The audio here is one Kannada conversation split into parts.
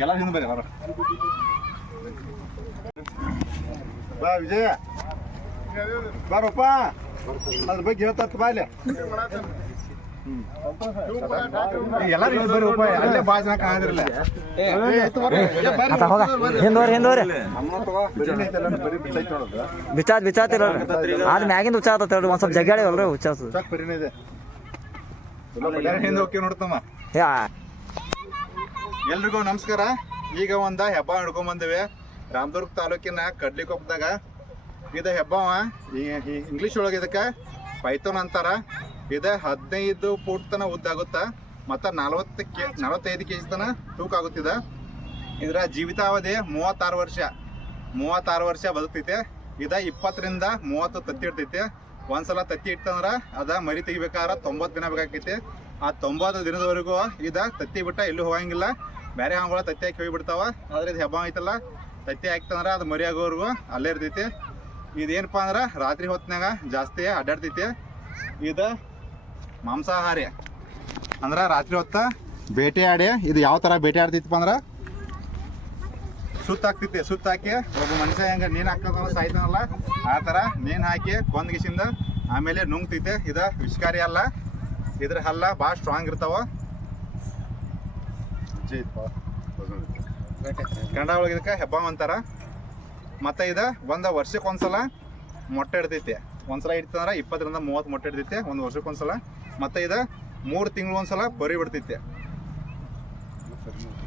ಎಲ್ಲ ಹಿಂದೆ ಬರ ವಿಜಯ ಅದ್ರ ಬಗ್ಗೆ ಬಾ ಎಲ್ಲಾರು ಬಿಚ್ಚಾತಿಲ್ಲ ಆದ್ ಮ್ಯಾಗಿಂದ ಹುಚ್ಚಾತ ಒಂದ್ ಸ್ವಲ್ಪ ಜಗ್ಗಾಡಿ ಅಲ್ರಿ ಸಾಕ್ ಬರೀನೇ ಇದೆ ಎಲ್ಲಾರು ಹಿಂದೆ ಹೋಗಿ ನೋಡ್ತಮ್ಮ ಯಾ ಎಲ್ರಿಗೂ ನಮಸ್ಕಾರ. ಈಗ ಒಂದ ಹೆಬ್ಬ ಹಿಡ್ಕೊಂಡ್ ಬಂದೇವೆ. ರಾಮದುರ್ಗ ತಾಲೂಕಿನ ಕಡ್ಲಿಕೊಪ್ಪದಾಗ. ಇದ ಹೆಬ್ಬವ ಇಂಗ್ಲಿಷ್ ಒಳಗೆ ಇದಕ್ಕೆ ಪೈಥೋನ್ ಅಂತಾರ. ಇದ ಹದಿನೈದು ಫೂಟ್ ತನ ಉದ್ದ ಆಗುತ್ತ. ಮತ್ತ ನಲವತ್ತು ಕೆ ನಲವತ್ತೈದು ಕೆಜಿ ತನ ತೂಕ ಆಗುತ್ತಿದ. ಇದರ ಜೀವಿತಾವಧಿ ಮೂವತ್ತಾರು ವರ್ಷ. ಮೂವತ್ತಾರು ವರ್ಷ ಬದುಕ್ತೈತೆ. ಇದ ಇಪ್ಪತ್ತರಿಂದ ಮೂವತ್ತು ತತ್ತಿ ಇಡ್ತೈತೆ ಒಂದ್ಸಲ ತತ್ತಿ ಇಟ್ಟಂದ್ರ ಅದ ಮರಿ ತೆಗಿಬೇಕಾರ ತೊಂಬತ್ತು ದಿನ ಬೇಕಾಕೈತಿ. ಆ ತೊಂಬತ್ತು ದಿನದವರೆಗೂ ಇದ ತತ್ತಿ ಬಿಟ್ಟ ಎಲ್ಲೂ ಹೋಗಂಗಿಲ್ಲ. ಬೇರೆ ಹಾಂಗಳ ತತ್ತಿ ಹಾಕಿ ಹೋಗಿಬಿಡ್ತಾವ. ಆದ್ರೆ ಇದು ಹೆಬ್ಬ ಆಯ್ತಲ್ಲ ತತ್ತಿ ಹಾಕ್ತಂದ್ರ ಅದು ಮರಿ ಆಗೋವರೆಗೂ ಅಲ್ಲೇ ಇರ್ತೈತಿ. ಇದೇನಪ್ಪ ಅಂದ್ರ ರಾತ್ರಿ ಹೊತ್ತಿನಾಗ ಜಾಸ್ತಿ ಅಡ್ಡಾಡ್ತೈತಿ ಇದು ಮಾಂಸಾಹಾರಿ ಅಂದ್ರ ರಾತ್ರಿ ಹೊತ್ತ ಬೇಟೆ ಆಡಿ ಇದು ಯಾವ ತರ ಬೇಟೆ ಆಡ್ತೈತಿಪ್ಪ ಅಂದ್ರ ಸುತ್ತ ಹಾಕ್ತೈತಿ ಸುತ್ತ ಹಾಕಿ ಒಬ್ಬ ಮನುಷ್ಯ ಹೆಂಗ ನೀನು ಹಾಕ್ತಾನಲ್ಲ ಸಾಯ್ತಾನಲ್ಲ, ಆ ತರ ನೇನ್ ಹಾಕಿ ಕೊಂದ್ಗಿಸಿಂದ ಆಮೇಲೆ ನುಂಗ್ತೈತೆ. ಇದ ವಿಷಕಾರಿ ಅಲ್ಲ, ಇದ್ರ ಹಲ್ಲ ಭಾಳ ಸ್ಟ್ರಾಂಗ್ ಇರ್ತಾವ. ಕನ್ನಡ ಒಳಗೆ ಇದಕ್ಕೆ ಹೆಬ್ಬ ಅಂತಾರ. ಮತ್ತೆ ಇದ ಒಂದ ವರ್ಷಕ್ಕೆ ಒಂದ್ಸಲ ಮೊಟ್ಟೆ ಇಡ್ತೈತಿ ಒಂದ್ಸಲ ಇಡ್ತಂದ್ರ ಇಪ್ಪತ್ತರಿಂದ ಮೂವತ್ತು ಮೊಟ್ಟೆ ಇಡ್ತೈತೆ ಒಂದ್ ವರ್ಷಕ್ಕೆ ಒಂದ್ಸಲ ಮತ್ತೆ ಇದ ಮೂರ್ ತಿಂಗಳು ಒಂದ್ಸಲ ಬರಿ ಬಿಡ್ತೈತೆ.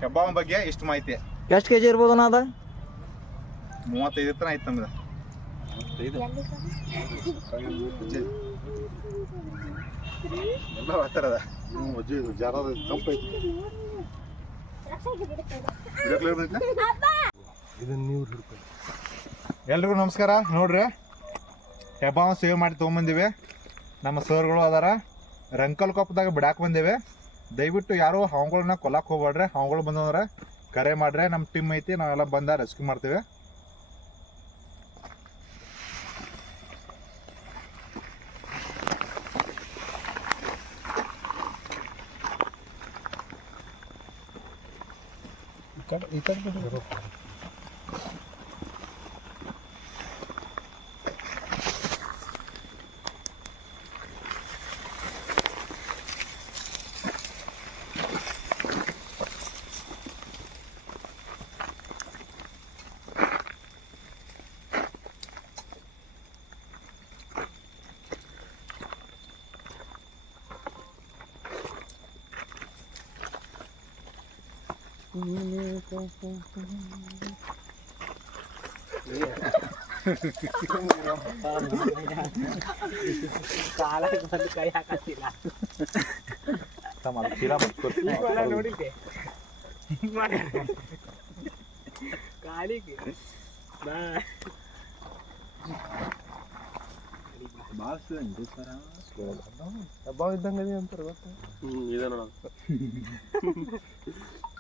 ಹೆಬ್ಬಾವ್ ಬಗ್ಗೆ ಇಷ್ಟು ಮಾಹಿತಿ. ಎಷ್ಟ್ ಕೆಜಿ ಇರ್ಬೋದು ನಾ ಅದ? ಮೂವತ್ತೈದು ತನ ಐತಿ ನಮ್ದು. ಎಲ್ಲ. ಎಲ್ರಿಗೂ ನಮಸ್ಕಾರ. ನೋಡ್ರಿ ಹೆಬ್ಬಾವ ಸೇವ್ ಮಾಡಿ ತೊಗೊಂಬಂದಿವಿ. ನಮ್ಮ ಸರ್ಗಳು ಅದಾರ. ರಂಕಲ್ ಕೊಪ್ಪದಾಗ ಬಿಡಾಕ್ ಬಂದೇವೆ. ದಯವಿಟ್ಟು ಯಾರು ಹಾವುಗಳನ್ನ ಕೊಲ್ಲಕ್ಕೆ ಹೋಗ್ಬೇಡ್ರಿ ಹಾವುಗಳು ಬಂದಂದ್ರೆ ಕರೆ ಮಾಡ್ರೆ ನಮ್ಮ ಟೀಮ್ ಐತಿ ನಾವೆಲ್ಲ ಬಂದ ರೆಸ್ಕ್ಯೂ ಮಾಡ್ತೇವೆ. ಕೈ ಹಾಕತ್ತಿಲ್ಲ ನೋಡಿದ್ದೆ ಕಾಲಿಗೆ ಬಾ ಹಬ್ಬ ಇದ್ದಂಗೆ ಇದೆ ಅಂತಾರೆ ಗೊತ್ತಾ?